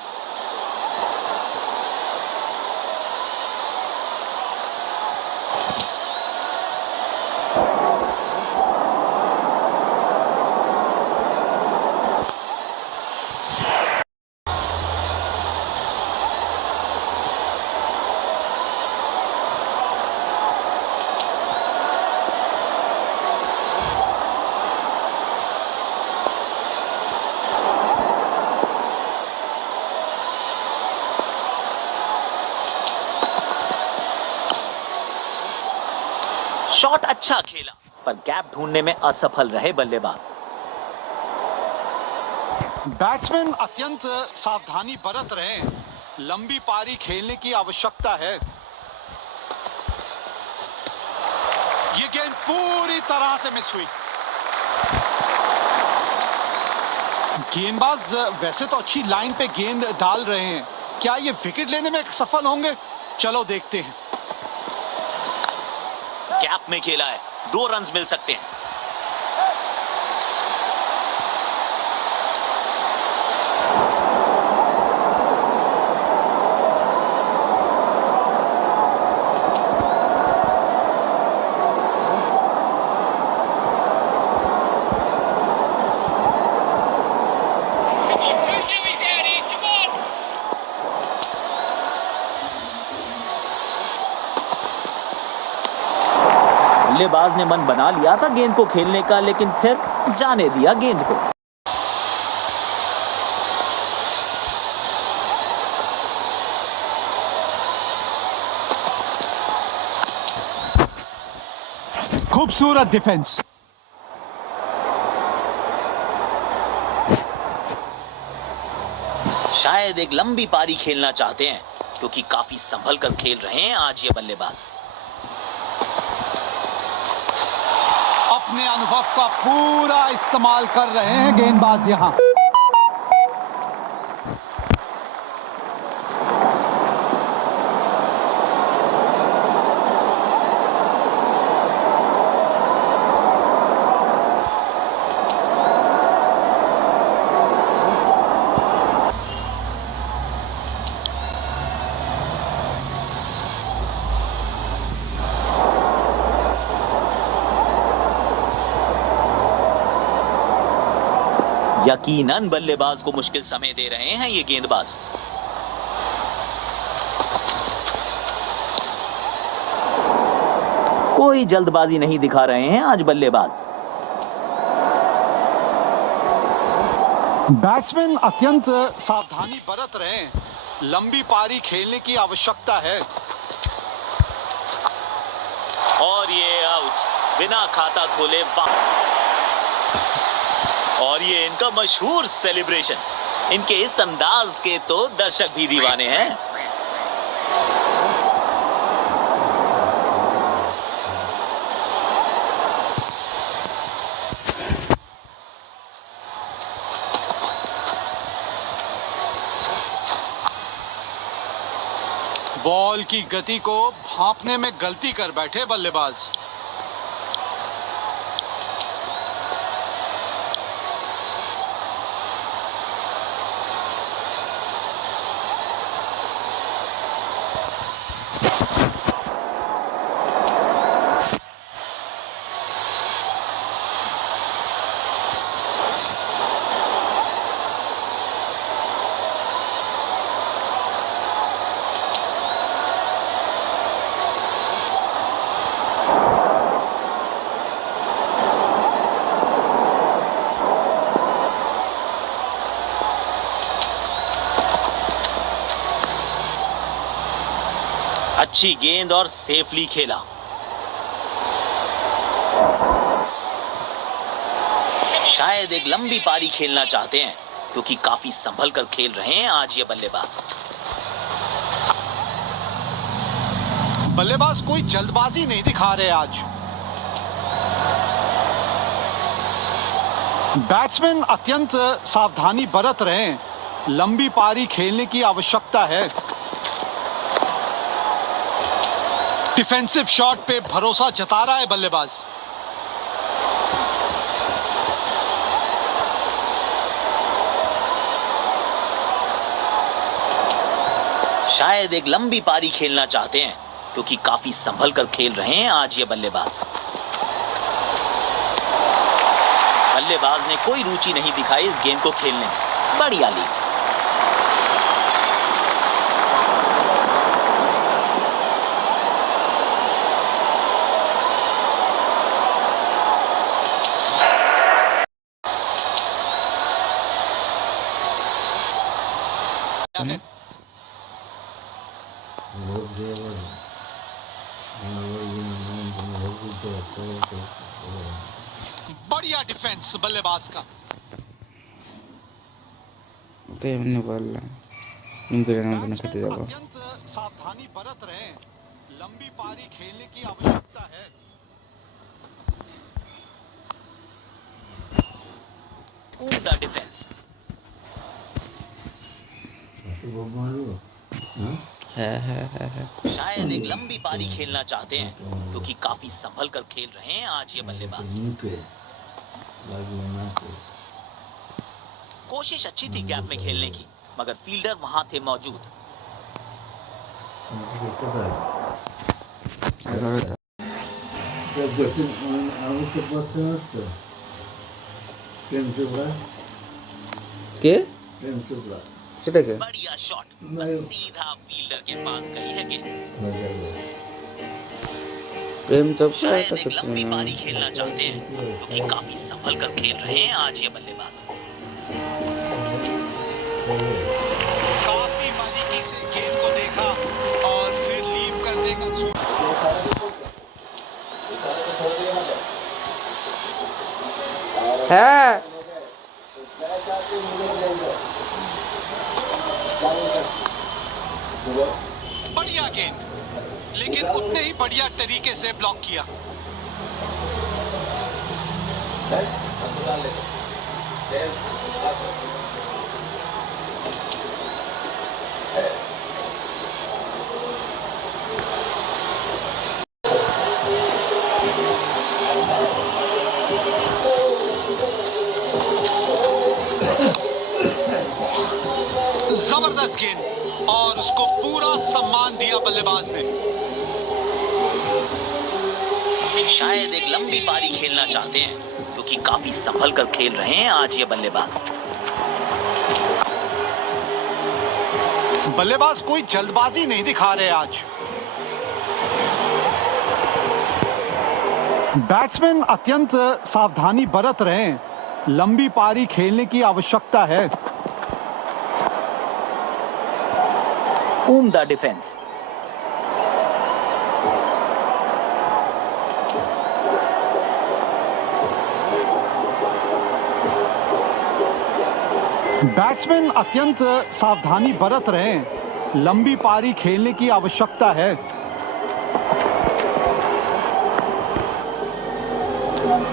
शॉट अच्छा खेला, पर गैप ढूंढने में असफल रहे बल्लेबाज। बैट्समैन अत्यंत सावधानी बरत रहे हैं। लंबी पारी खेलने की आवश्यकता है। ये गेंद पूरी तरह से मिस हुई। गेंदबाज वैसे तो अच्छी लाइन पे गेंद डाल रहे हैं, क्या ये विकेट लेने में सफल होंगे? चलो देखते हैं। गैप में खेला है, 2 रन्स मिल सकते हैं। बल्लेबाज ने मन बना लिया था गेंद को खेलने का, लेकिन फिर जाने दिया गेंद को। खूबसूरत डिफेंस। शायद एक लंबी पारी खेलना चाहते हैं, क्योंकि काफी संभल कर खेल रहे हैं आज ये बल्लेबाज। अपने अनुभव का पूरा इस्तेमाल कर रहे हैं गेंदबाज यहां। यकीनन बल्लेबाज को मुश्किल समय दे रहे हैं ये गेंदबाज। कोई जल्दबाजी नहीं दिखा रहे हैं आज बल्लेबाज। बैट्समैन अत्यंत सावधानी बरत रहे हैं। लंबी पारी खेलने की आवश्यकता है। और ये आउट, बिना खाता खोले और ये इनका मशहूर सेलिब्रेशन। इनके इस अंदाज के तो दर्शक भी दीवाने हैं। बॉल की गति को भांपने में गलती कर बैठे बल्लेबाज। अच्छी गेंद और सेफली खेला। शायद एक लंबी पारी खेलना चाहते हैं, क्योंकि काफी संभल कर खेल रहे हैं आज ये बल्लेबाज। बल्लेबाज कोई जल्दबाजी नहीं दिखा रहे आज। बैट्समैन अत्यंत सावधानी बरत रहे हैं। लंबी पारी खेलने की आवश्यकता है। डिफेंसिव शॉट पे भरोसा जता रहा है बल्लेबाज। शायद एक लंबी पारी खेलना चाहते हैं क्योंकि काफी संभल कर खेल रहे हैं आज ये बल्लेबाज। बल्लेबाज ने कोई रुचि नहीं दिखाई इस गेंद को खेलने में। बढ़िया लीड। बढ़िया डिफेंस बल्लेबाज का। तो एमने बोलला निम्न नाम तो खेलते जाओ। अत्यंत सावधानी बरत रहे हैं। लंबी पारी खेलने की आवश्यकता है। उम्दा डिफेंस। है शायद एक लंबी पारी खेलना चाहते हैं क्योंकि काफी संभल कर खेल रहे हैं आज ये बल्लेबाज। कोशिश अच्छी थी गैप में खेलने की, मगर फील्डर वहां थे मौजूद। के সেটা কে बढ़िया शॉट, सीधा फील्डर के पास गई है गेंद। प्रेम चोपड़ा शायद का एक कुछ लंबी नहीं पारी खेलना चाहते हैं क्योंकि काफी संभल कर खेल रहे हैं आज ये बल्लेबाज। काफी बारीकी से गेंद को देखा और फिर लीव करने का सोचा। है बढ़िया गेंद, लेकिन उतने ही बढ़िया तरीके से ब्लॉक किया। जबरदस्त गेंद और उसको पूरा सम्मान दिया बल्लेबाज ने। शायद एक लंबी पारी खेलना चाहते हैं क्योंकि काफी संभल कर खेल रहे हैं आज ये बल्लेबाज। बल्लेबाज कोई जल्दबाजी नहीं दिखा रहे आज। बैट्समैन अत्यंत सावधानी बरत रहे हैं। लंबी पारी खेलने की आवश्यकता है। उम्दा डिफेंस। बैट्समैन अत्यंत सावधानी बरत रहे हैं। लंबी पारी खेलने की आवश्यकता है।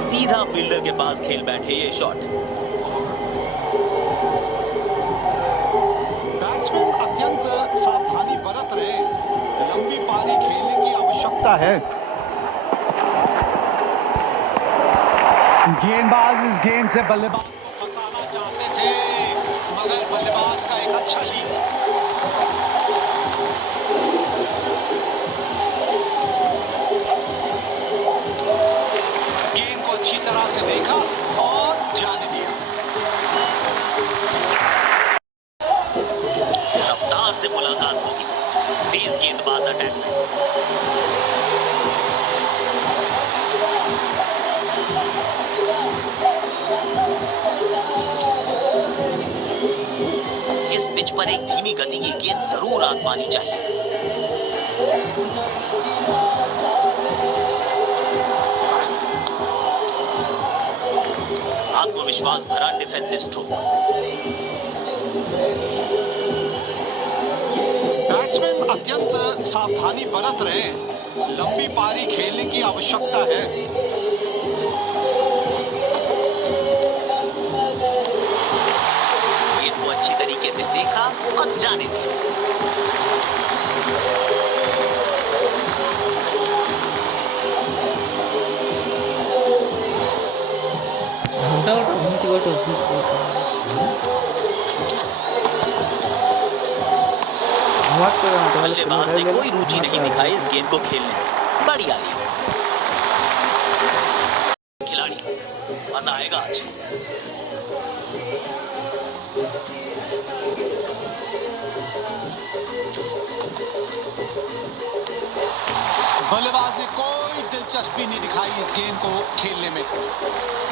सीधा फील्डर के पास खेल बैठे ये शॉट। बैट्समैन अत्यंत सावधानी बरत रहे हैं। लंबी पारी खेलने की आवश्यकता है। गेंदबाज इस गेंद से बल्लेबाज को फंसाना चाहते थे, मगर बल्लेबाज का एक अच्छा लीड। गेंद को अच्छी तरह से देखा और जाने दिया। रफ्तार से मुलाकात होगी। तेज गेंदबाज अटैक में। इस पिच पर एक धीमी गति की गेंद जरूर आजमानी चाहिए। आत्मविश्वास भरा डिफेंसिव स्ट्रोक। बैट्समैन अत्यंत सावधानी बरत रहे हैं। लंबी पारी खेलने की आवश्यकता है। ये तो अच्छी तरीके से देखा और जाने दिया। ঘুমাচ্ছে करना था, बल्लेबाज ने कोई रुचि नहीं दिखाई इस गेंद को खेलने में। बढ़िया ली खिलाड़ी, मजा आएगा आज। बल्लेबाज ने कोई दिलचस्पी नहीं दिखाई इस गेंद को खेलने में,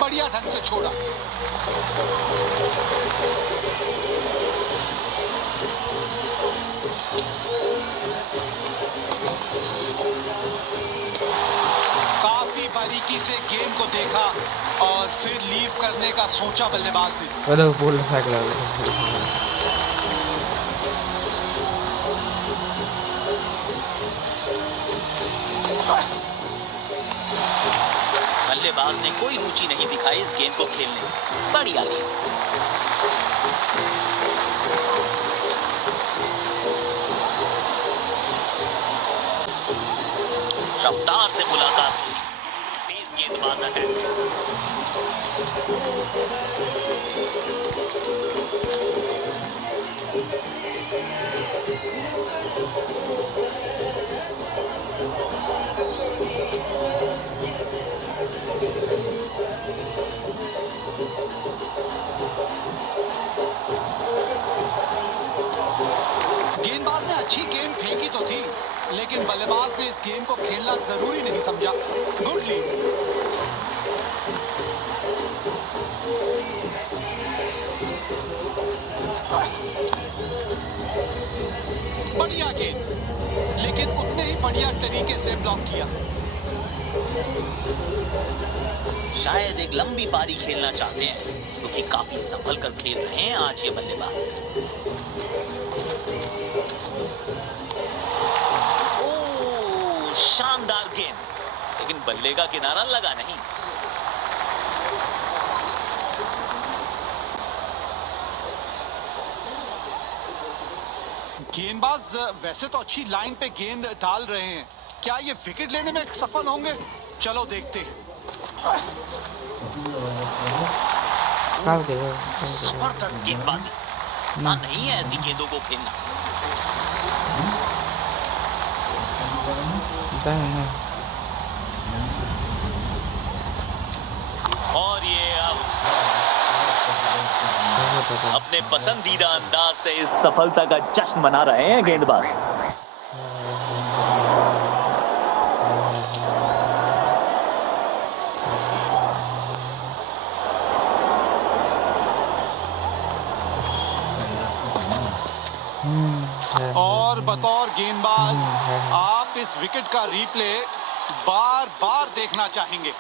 बढ़िया ढंग से छोड़ा। काफी बारीकी से गेंद को देखा और फिर लीव करने का सोचा बल्लेबाज ने। हेलो बोल सकता बल्लेबाज ने कोई रुचि नहीं दिखाई इस गेंद को खेलने में। बढ़िया ली रफ्तार से मुलाकात हुई, तेज गेंदबाज अटैक में। गेंदबाज ने अच्छी गेंद फेंकी तो थी, लेकिन बल्लेबाज ने इस गेंद को खेलना जरूरी नहीं समझा। Good lead. बढ़िया गेंद, लेकिन उतने ही बढ़िया तरीके से ब्लॉक किया। शायद एक लंबी पारी खेलना चाहते हैं, क्योंकि काफी संभल कर खेल रहे हैं आज ये बल्लेबाज। ओह, शानदार गेंद, लेकिन बल्ले का किनारा लगा नहीं। गेंदबाज वैसे तो अच्छी लाइन पे गेंद डाल रहे हैं, क्या ये विकेट लेने में सफल होंगे? चलो देखते हैं। जबरदस्त गेंदबाजी, आसान नहीं है ऐसी गेंदों को खेलना। और ये आउट। अपने पसंदीदा अंदाज से इस सफलता का जश्न मना रहे हैं गेंदबाज। और बतौर गेंदबाज आप इस विकेट का रिप्ले बार बार देखना चाहेंगे।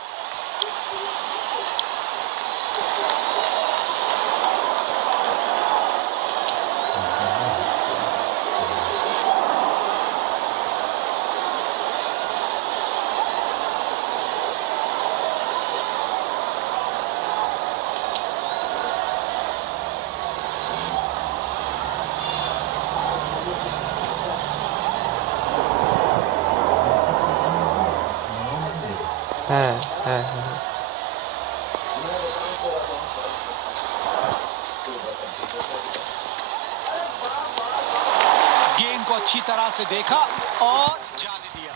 गेंद को अच्छी तरह से देखा और जाने दिया।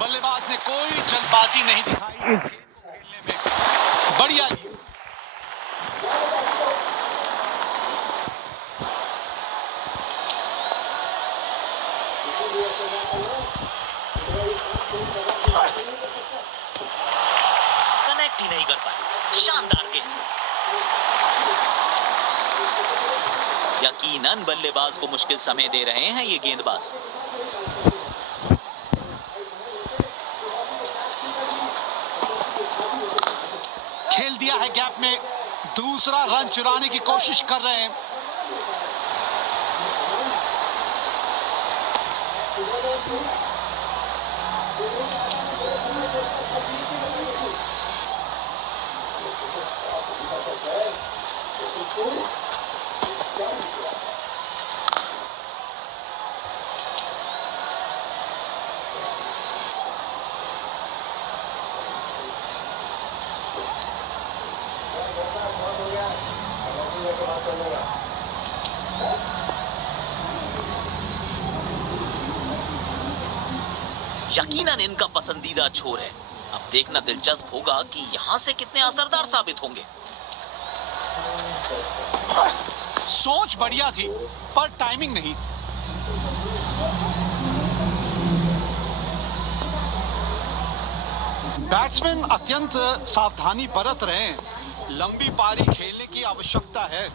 बल्लेबाज ने कोई जल्दबाजी नहीं दिखाई इस गेंद को खेलने में। बढ़िया कनेक्ट ही नहीं कर पाए। शानदार गेंद। यकीनन बल्लेबाज को मुश्किल समय दे रहे हैं ये गेंदबाज। खेल दिया है गैप में, दूसरा रन चुराने की कोशिश कर रहे हैं। यकीनन इनका पसंदीदा छोर है। अब देखना दिलचस्प होगा कि यहां से कितने असरदार साबित होंगे। सोच बढ़िया थी पर टाइमिंग नहीं। बैट्समैन अत्यंत सावधानी बरत रहे हैं। लंबी पारी खेलने की आवश्यकता है।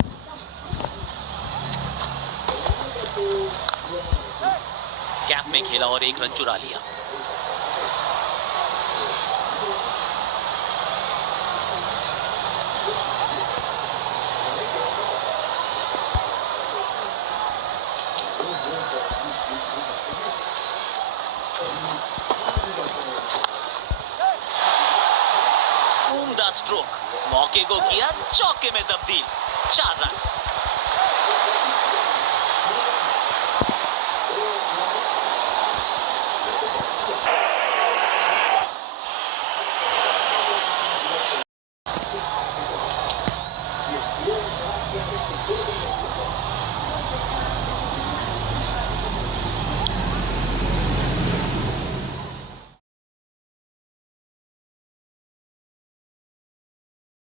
गैप में खेला और एक रन चुरा लिया। उम्दा स्ट्रोक, मौके को किया चौके में तब्दील। 4 रन।